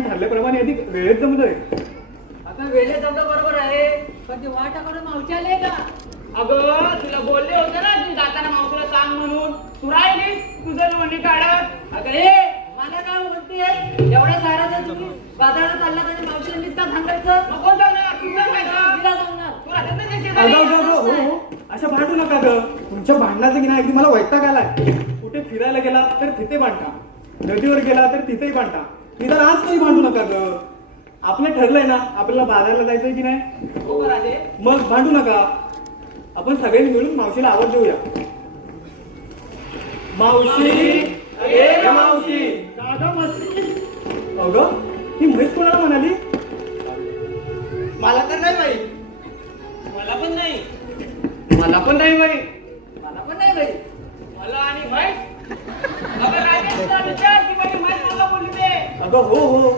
ठरल्याप्रमाणे आधी वेळेत जमलोय आता वेळेत जमलं बरोबर आहे पण ते वाटाकडून मावशी आले का? अगं तुला बोलले होते ना तू जाताना मावशीला सांग म्हणून. तू राहिलीस तुझं लोणी काढत. अगं हे मला काय म्हणते एवढ्या सारा जर तुम्ही बाजारात चालला तर मावशीला नुसता सांगायचं? नको जाणार तुझं काय गं? तिला सांगणार तू राहते ना त्या अगं शेजारी? अगं अगं हो हो. अशा भांडू नका ग. तुमच्या भांडणाचं की नाही अगदी मला वैताग आलाय. कुठे फिरायला गेला तर तिथे भांडता नदीवर गेला तर तिथेही भांडता निदान आज तरी भांडू नका ग. आपलं ठरलंय ना आपल्याला बाजारला जायचंय की नाही? हो. मग भांडू नका. आपण सगळ्यांनी मिळून मावशीला आवाज देऊया. मावशी. ए मावशी. अगं ही म्हैस कोणाला म्हणाली? मला तर नाही माहीत. मला पण नाही. मला पण नाही माहीत मला पण नाही बाई मला आणि माहीत अगं राधे, तुला विचार की माझी माहीत तुला बोलली ते अगं हो हो.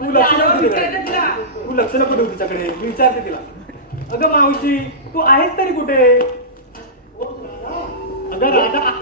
तू लक्ष नको देऊ विचारते तिला. तू लक्ष नको देऊ तिच्याकडे. मी विचारते तिला. अगं मावशी तू आहेस तरी कुठे? अगं राधा.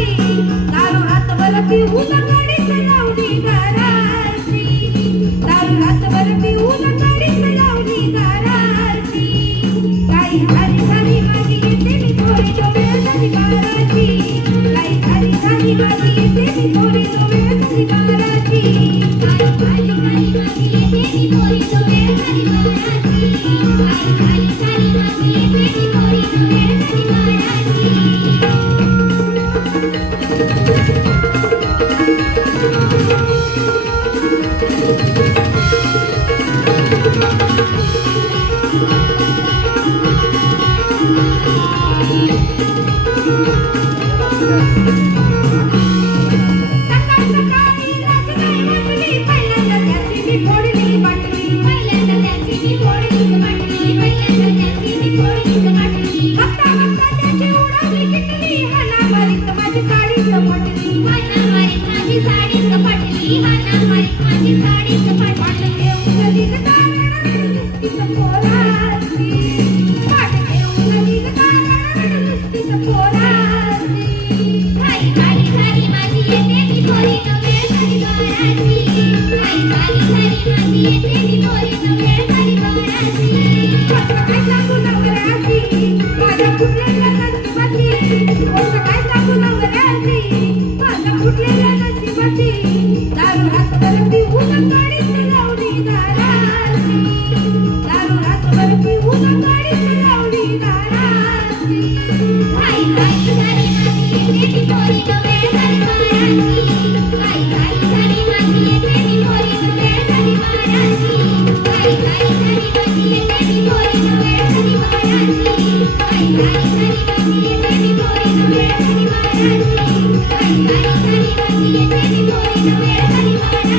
दारू रातभर पिऊन गाडीच लावली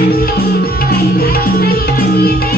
「ありがとうございます」